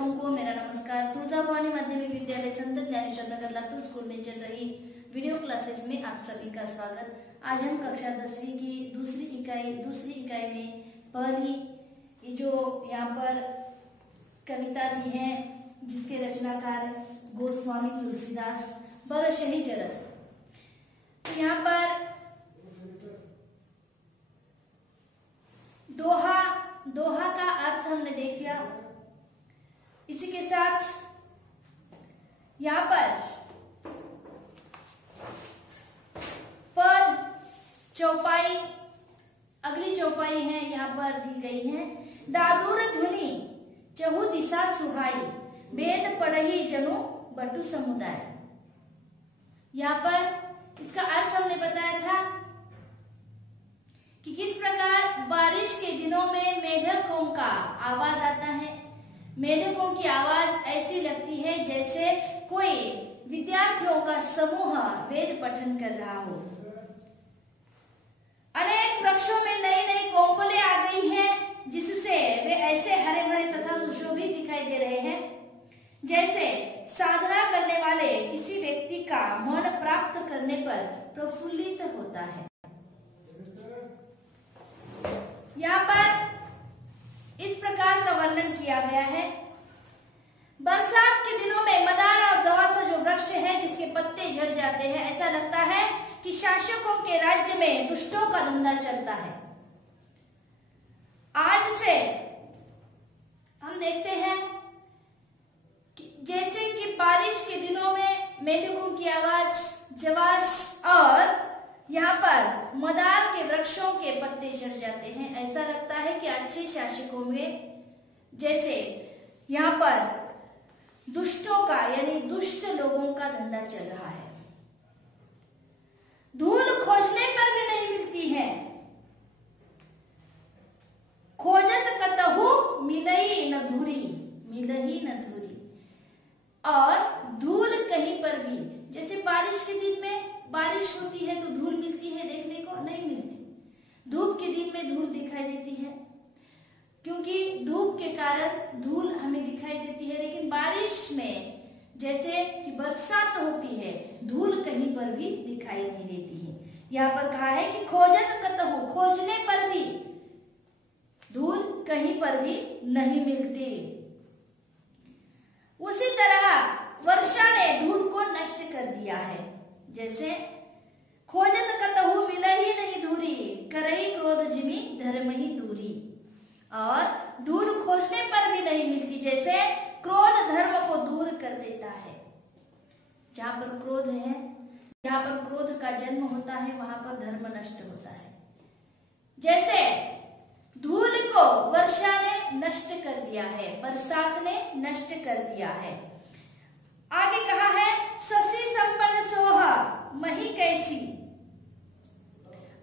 छात्रों को मेरा नमस्कार। तुलजा भवानी माध्यमिक विद्यालय संत ज्ञानेश्वर नगर लातूर स्कूल में चल रही वीडियो क्लासेस में आप सभी का स्वागत। आज हम कक्षा 10वीं की दूसरी इकाई में पहली जो यहाँ पर कविता दी है जिसके रचनाकार गोस्वामी तुलसीदास बरशही जरत। तो यहाँ पर दोहा का अर्थ हमने देख लिया। इसी के साथ यहाँ पर पद चौपाई, अगली चौपाई है यहाँ पर दी गई है। दादुर धुनी चहु दिशा सुहाई, वेद पढ़ही जनु बटु समुदाय। यहाँ पर इसका अर्थ हमने बताया था कि किस प्रकार बारिश के दिनों में मेढकों का आवाज आता है। मेढकों की आवाज ऐसी लगती है जैसे कोई विद्यार्थियों का समूह वेद पठन कर रहा हो। अनेक वृक्षों में नई नई कोंपलें आ गई हैं, जिससे वे ऐसे हरे भरे तथा सुशोभित दिखाई दे रहे हैं जैसे साधना करने वाले किसी व्यक्ति का मन प्राप्त करने पर प्रफुल्लित होता है। यहाँ पर इस प्रकार का वर्णन किया गया है। बरसात के दिनों में मदार और जवासा जो वृक्ष है जिसके पत्ते झड़ जाते हैं, ऐसा लगता है कि शासकों के राज्य में दुष्टों का धंधा चलता है। आज से हम देखते हैं कि जैसे कि बारिश के दिनों में मेढकों की आवाज, जवास और यहाँ पर मदार के वृक्षों के पत्ते झड़ जाते हैं, ऐसा लगता है कि अच्छे शासकों में जैसे यहाँ पर दुष्टों का यानी दुष्ट लोगों का धंधा चल रहा है। धूल खोजने पर भी नहीं मिलती है, खोजत कतहु मिलई न धूरी, मिलही न धूरी। और धूल कहीं पर भी, जैसे बारिश के दिन में बारिश होती है तो धूल मिलती है, देखने को नहीं मिलती। धूप के दिन में धूल दिखाई देती है क्योंकि धूप के कारण धूल हमें दिखाई देती है, लेकिन बारिश में जैसे कि बरसात होती है धूल कहीं पर भी दिखाई नहीं देती है। यहाँ पर कहा है कि खोजत कतहु, खोजने पर भी धूल कहीं पर भी नहीं मिलती। उसी तरह वर्षा ने धूल को नष्ट कर दिया है। जैसे खोजत कतहु मिलही नहीं धूरी, करई क्रोध जिमी धर्म ही दूरी। और धूल खोजने पर भी नहीं मिलती, जैसे क्रोध धर्म को दूर कर देता है। जहां पर क्रोध है, जहां पर क्रोध का जन्म होता है, वहां पर धर्म नष्ट होता है। जैसे धूल को वर्षा ने नष्ट कर दिया है, बरसात ने नष्ट कर दिया है। आगे कहा है शशि संपन्न सोहा मही कैसी,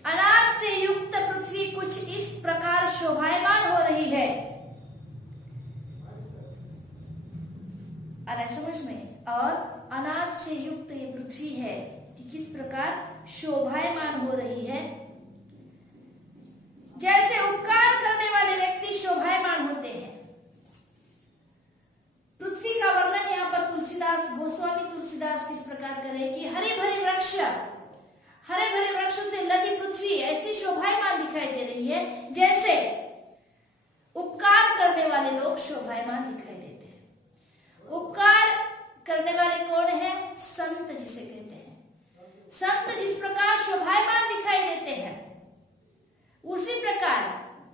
अनाज से युक्त पृथ्वी कुछ इस प्रकार शोभायमान हो रही है। आ रहा है समझ में? और अनाज से युक्त ये पृथ्वी है कि किस प्रकार शोभायमान हो रही है। जैसे उपकार करने वाले व्यक्ति शोभायमान होते हैं। पृथ्वी का वर्णन यहाँ पर गोस्वामी तुलसीदास किस प्रकार करे कि हरे भरे वृक्ष से लदी पृथ्वी ऐसी शोभायमान दिखाई दे रही है जैसे उपकार करने वाले लोग शोभायमान दिखाई देते हैं। उपकार करने वाले कौन है? संत जिसे कहते हैं। संत जिस प्रकार शोभायमान दिखाई देते हैं, उसी प्रकार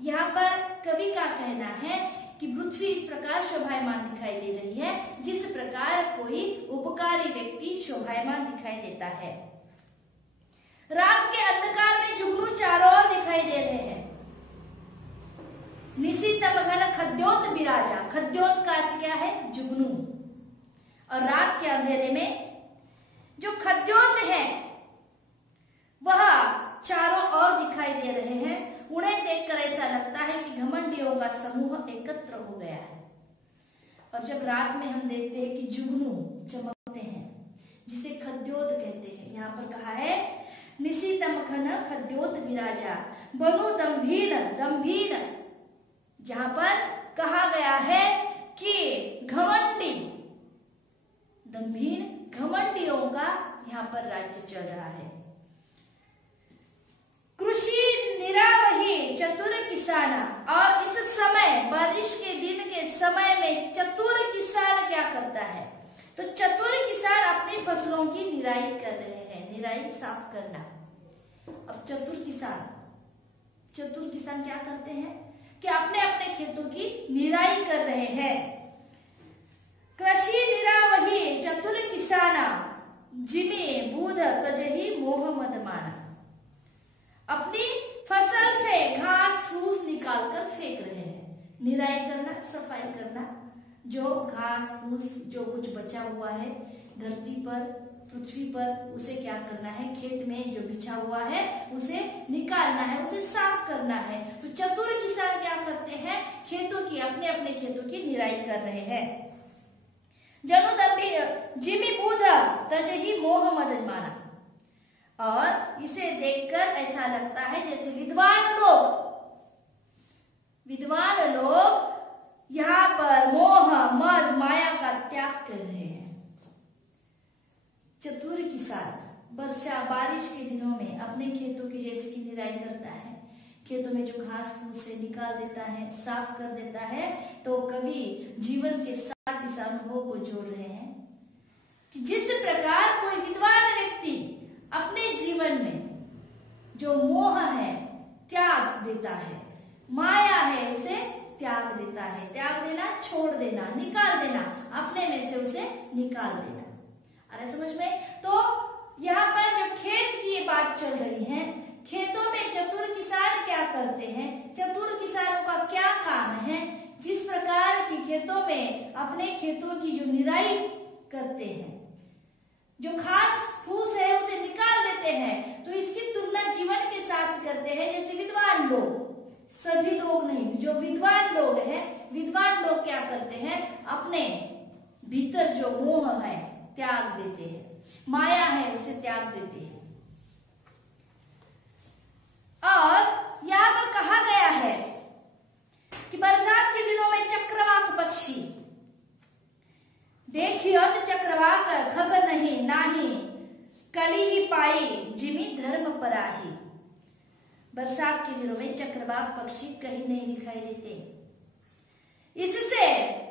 यहाँ पर कवि का कहना है कि पृथ्वी इस प्रकार शोभायमान दिखाई दे रही है जिस प्रकार कोई उपकारी व्यक्ति शोभायमान दिखाई देता है। रात के अंधकार में जुगनू चारों ओर दिखाई दे रहे हैं। निशीतम घन खद्योत विराजा, खद्योत का अर्थ क्या है? जुगनू। और रात के अंधेरे में जो खद्योत है वह चारों ओर दिखाई दे रहे हैं। उन्हें देखकर ऐसा लगता है कि घमंडियों का समूह एकत्र हो गया है। और जब रात में हम देखते हैं कि जुगनू चमकते हैं, जिसे खद्योत कहते हैं। यहाँ पर कहा है निशीतम घन खद्योत विराजा बनु दम्भीन, जहां पर कहा गया है कि घमंडी, दंभीर घमंडियों का यहाँ पर राज्य चल रहा है। कृषि निरावही चतुर किसान, और इस समय बारिश के दिन के समय में चतुर किसान क्या करता है? तो चतुर किसान अपनी फसलों की निराई कर रहे हैं, निराई साफ करना। अब चतुर किसान क्या करते हैं कि अपने अपने खेतों की निराई कर रहे हैं। कृषि निरावही चतुर किसाना, जिमे बूध तजहि मोह मद माना। अपनी फसल से घास फूस निकाल कर फेंक रहे हैं। निराई करना, सफाई करना, जो घास फूस जो कुछ बचा हुआ है धरती पर, पृथ्वी पर, उसे क्या करना है? खेत में जो बिछा हुआ है उसे निकालना है, उसे साफ करना है। तो चतुर किसान क्या करते हैं? खेतों की, अपने अपने खेतों की निराई कर रहे हैं। जनु दंभी जिमी बूध तजहि मोह मद माना, और इसे देखकर ऐसा लगता है जैसे विद्वान लोग यहाँ पर मोह मद माया का त्याग कर रहे हैं। चतुर किसान बारिश के दिनों में अपने खेतों की जैसे कि निराई करता है, खेतों में जो घास फूस से निकाल देता है, साफ कर देता है, तो कवि जीवन के साथ इस अनुभव को जोड़ रहे हैं कि जिस प्रकार कोई विद्वान व्यक्ति अपने जीवन में जो मोह है त्याग देता है, माया है उसे त्याग देता है। त्याग देना, छोड़ देना, निकाल देना, अपने में से उसे निकाल देना। अरे समझ में? तो यहाँ पर जो खेत की ये बात चल रही है, खेतों में चतुर किसान क्या करते हैं? चतुर किसानों का क्या काम है? जिस प्रकार की खेतों में अपने खेतों की जो निराई करते हैं, जो घास फूस है उसे निकाल देते हैं, तो इसकी तुलना जीवन के साथ करते हैं जैसे विद्वान लोग। सभी लोग नहीं, जो विद्वान लोग हैं, विद्वान लोग क्या करते हैं? अपने भीतर जो मोह है त्याग देते हैं, माया है उसे त्याग देते हैं। और यहाँ पर कहा गया है कि बरसात के दिनों में चक्रवाक पक्षी देखियत चक्रवाक खग नहीं नाही, कली ही पाई जिमी धर्म पराही। बरसात के दिनों में चक्रवाक पक्षी कहीं नहीं दिखाई देते। इससे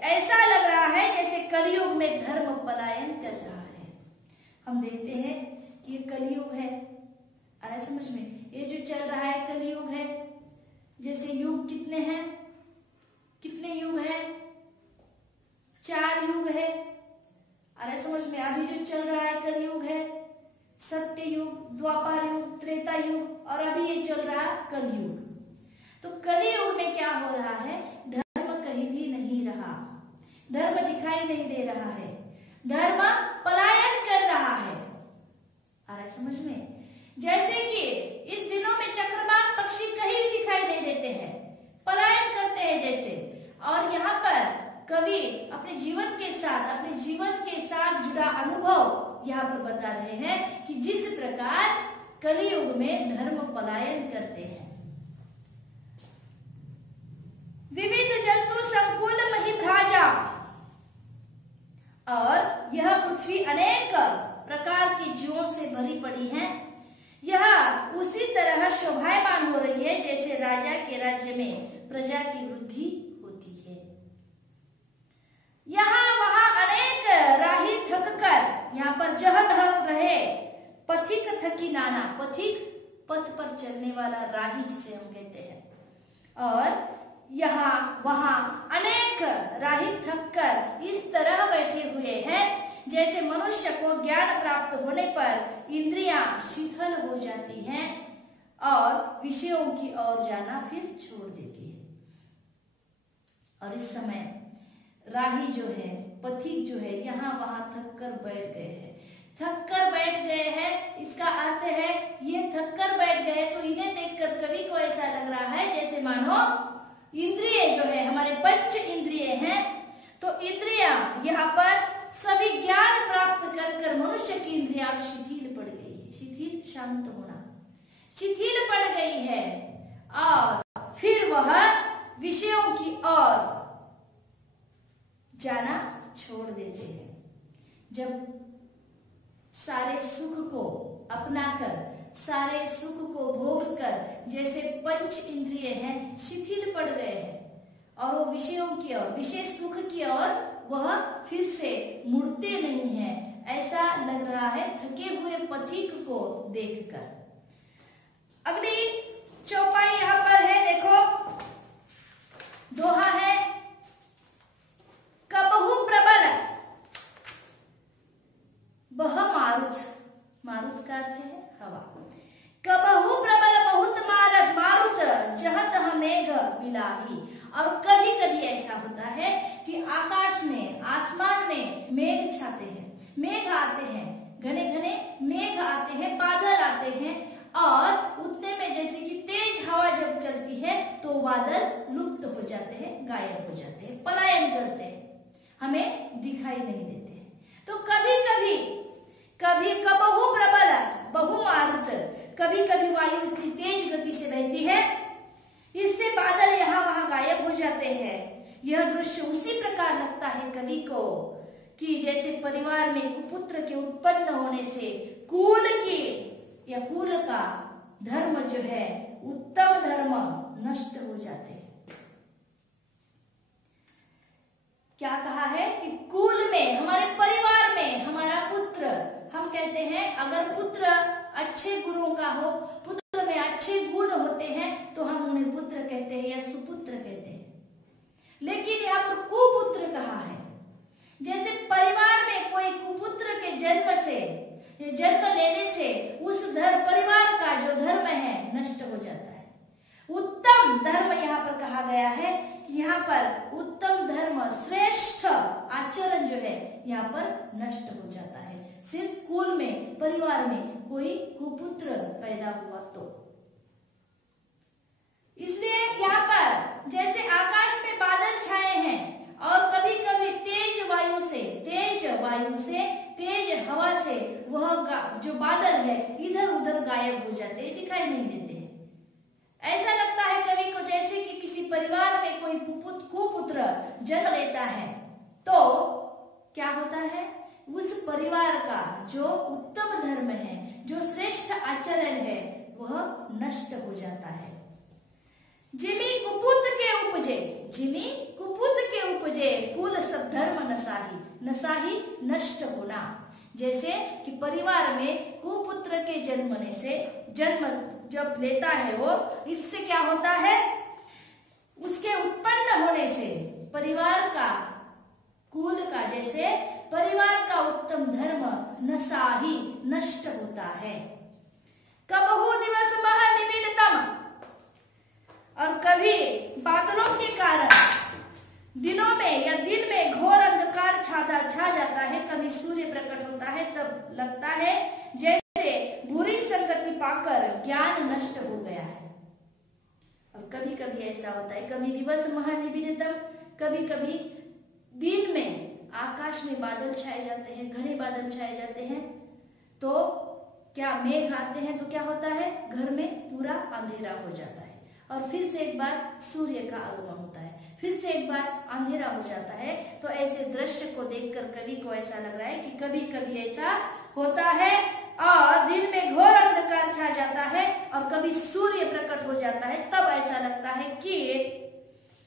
ऐसा लग रहा है जैसे कलयुग में धर्म पलायन कर रहा है। हम देखते हैं ये कलयुग है, अरे समझ में, ये जो चल रहा है कलयुग है। जैसे युग कितने हैं? कितने युग है? 4 युग है। अरे समझ में, अभी जो चल रहा है कलयुग है, सत्य युग, द्वापर युग, त्रेता युग, और अभी ये चल रहा है कलयुग। तो कलयुग में क्या हो रहा है? धर्म कहीं भी नहीं रहा, धर्म दिखाई नहीं दे रहा है, धर्म पलायन कर रहा है। अरे समझ में, जैसे कि इस दिनों में चक्रवाक पक्षी कहीं भी दिखाई नहीं देते हैं, पलायन करते हैं जैसे। और यहाँ पर कवि अपने जीवन के साथ जुड़ा अनुभव यहाँ पर बता रहे हैं कि जिस प्रकार कलयुग में धर्म पलायन करते हैं। विविध जंतु संकुल मही भ्राजा, और यह पृथ्वी अनेक प्रकार की जीवों से भरी पड़ी है। यह उसी तरह शोभायमान हो रही है जैसे राजा के राज्य में प्रजा की वृद्धि होती है। यहाँ वहां अनेक राही थक कर, यहाँ पर जह तह रहे, पथिक थकी नाना, पथिक पथ पर चलने वाला राही जिसे हम कहते हैं। और यहाँ वहां अनेक राही थक कर इस तरह बैठे हुए हैं जैसे मनुष्य को ज्ञान प्राप्त होने पर इंद्रियां शिथिल हो जाती हैं और विषयों की ओर जाना फिर छोड़ देती है। और इस समय राही जो है, पथिक जो है, यहाँ वहां थक कर बैठ गए हैं। थक कर बैठ गए हैं, इसका अर्थ है ये थक कर बैठ गए, तो इन्हें देखकर कवि को ऐसा लग रहा है जैसे मानो इंद्रिय जो है, हमारे पंच इंद्रिय हैं, तो इंद्रियां यहाँ पर सभी ज्ञान प्राप्त कर कर मनुष्य की इंद्रियां शिथिल पड़ गई है। शिथिल, शांत होना, शिथिल पड़ गई है और फिर वह विषयों की ओर जाना छोड़ देते हैं। जब सारे सुख को अपनाकर, सारे सुख को भोग कर जैसे पंच इंद्रिय हैं शिथिल पड़ गए हैं और वो विषयों की ओर, विशेष सुख की ओर वह फिर से मुड़ते नहीं हैं, ऐसा लग रहा है थके हुए पथिक को देखकर। अगली चौपाई यहां पर है, देखो दोहा है, कबहु प्रबल बह मारुत, मारुत का अर्थ है हवा। कबहु प्रबल बहुत मारत, मारुत जहत हमेघ बिलाही। और कभी कभी ऐसा होता है कि आकाश में, आसमान में मेघ छाते हैं, मेघ आते हैं, घने घने मेघ आते हैं, बादल आते हैं और उतने में जैसे कि तेज हवा जब चलती है तो बादल लुप्त हो जाते हैं, गायब हो जाते हैं, पलायन करते हैं, हमें दिखाई नहीं देते हैं। तो कभी कभी कबहु प्रबल बहु मारुत, कभी कभी वायु इतनी तेज गति से बहती है, इससे बादल यहाँ वहां गायब हो जाते हैं। यह दृश्य उसी प्रकार लगता है कवि को कि जैसे परिवार में कुपुत्र के उत्पन्न होने से कुल की या कुल का धर्म जो है, उत्तम धर्म नष्ट हो जाते हैं। क्या कहा है कि कुल में, हमारे परिवार में हमारा पुत्र, हम कहते हैं अगर पुत्र अच्छे गुणों का हो, पुत्र में अच्छे गुण होते हैं तो हम उन्हें पुत्र कहते हैं या सुपुत्र कहते हैं। लेकिन यहाँ पर कुपुत्र कहा है, जैसे परिवार में कोई कुपुत्र के जन्म लेने से उस परिवार का जो धर्म है नष्ट हो जाता है। उत्तम धर्म यहाँ पर कहा गया है कि यहाँ पर उत्तम धर्म, श्रेष्ठ आचरण जो है यहाँ पर नष्ट हो जाता है, सिर्फ कुल में, परिवार में कोई कुपुत्र पैदा हुआ तो। इसलिए यहाँ पर जैसे आकाश में बादल छाए हैं और कभी कभी तेज वायु से, तेज हवा से वह जो बादल है इधर उधर गायब हो जाते हैं, दिखाई नहीं देते हैं। ऐसा लगता है कवि को जैसे कि किसी परिवार में कोई कुपुत्र जन्म लेता है तो क्या होता है, उस परिवार का जो उत्तम धर्म है, जो श्रेष्ठ आचरण है, वह नष्ट हो जाता है। जिमी कुपुत के उपजे कुल सब धर्म नसाही, नसाही नष्ट होना। जैसे कि परिवार में कुपुत्र के जन्मने से, जन्म जब लेता है वो, इससे क्या होता है, उसके उत्पन्न होने से परिवार का, कुल का, जैसे परिवार का उत्तम धर्म नसाही नष्ट होता है। कबहु दिवस महा निबिड़तम, और कभी बादलों के कारण दिनों में या दिन में घोर अंधकार छा जाता है, कभी सूर्य प्रकट होता है, तब लगता है जैसे बुरी संगति पाकर ज्ञान नष्ट हो गया है। और कभी कभी ऐसा होता है, कभी दिवस महानिबिड़तम, कभी कभी दिन में आकाश में बादल छाए जाते हैं, घने बादल छाए जाते हैं, तो क्या मेघ आते हैं तो क्या होता है, घर में पूरा अंधेरा हो जाता है और फिर से एक बार सूर्य का आगमन होता है, फिर से एक बार अंधेरा हो जाता है। तो ऐसे दृश्य को देखकर कवि को ऐसा लग रहा है कि कभी कभी ऐसा होता है और दिन में घोर अंधकार छा जाता है और कभी सूर्य प्रकट हो जाता है, तब ऐसा लगता है कि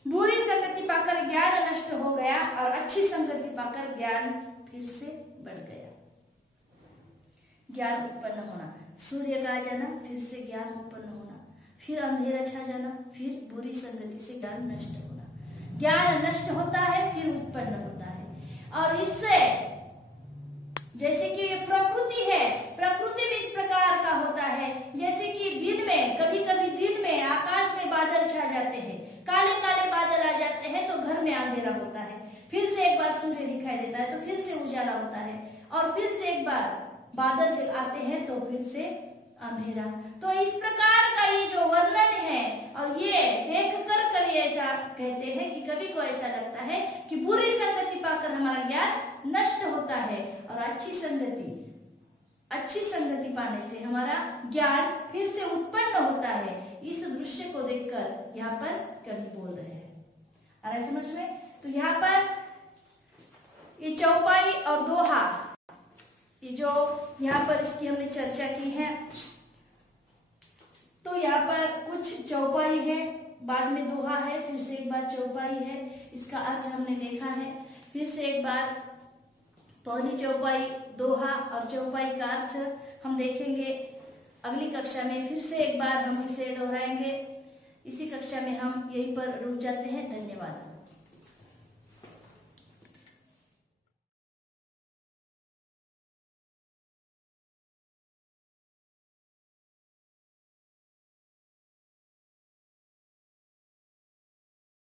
बुरी संगति पाकर ज्ञान नष्ट हो गया और अच्छी संगति पाकर ज्ञान फिर से बढ़ गया। ज्ञान उत्पन्न होना, सूर्य का आ जाना, फिर से ज्ञान उत्पन्न होना, फिर अंधेरा छा जाना, फिर बुरी संगति से ज्ञान नष्ट होना, ज्ञान नष्ट होता है फिर उत्पन्न होता है। और इससे जैसे कि ये प्रकृति है, प्रकृति भी इस प्रकार का होता है, जैसे कि दिन में, कभी कभी दिन में आकाश में बादल छा जाते हैं, काले काले बादल आ जाते हैं तो घर में अंधेरा होता है, फिर से एक बार सूर्य दिखाई देता है तो फिर से उजाला होता है और फिर से एक बार बादल आते हैं तो फिर से अंधेरा। तो इस प्रकार का ये जो वर्णन है और ये देखकर कवि ऐसा कहते हैं कि कवि को ऐसा लगता है कि बुरी संगति पाकर हमारा ज्ञान नष्ट होता है और अच्छी संगति पाने से हमारा ज्ञान फिर से उत्पन्न होता है। इस दृश्य को देखकर यहाँ पर कवि बोल रहे हैं। आ रहा है समझ में? तो यहाँ पर ये चौपाई और दोहा, ये जो यहाँ पर इसकी हमने चर्चा की है, तो यहाँ पर कुछ चौपाई है, बाद में दोहा है, फिर से एक बार चौपाई है। इसका अर्थ हमने देखा है। फिर से एक बार पहली चौपाई, दोहा और चौपाई का अर्थ हम देखेंगे अगली कक्षा में। फिर से एक बार हम इसे दोहराएंगे। इसी कक्षा में हम यहीं पर रुक जाते हैं। धन्यवाद।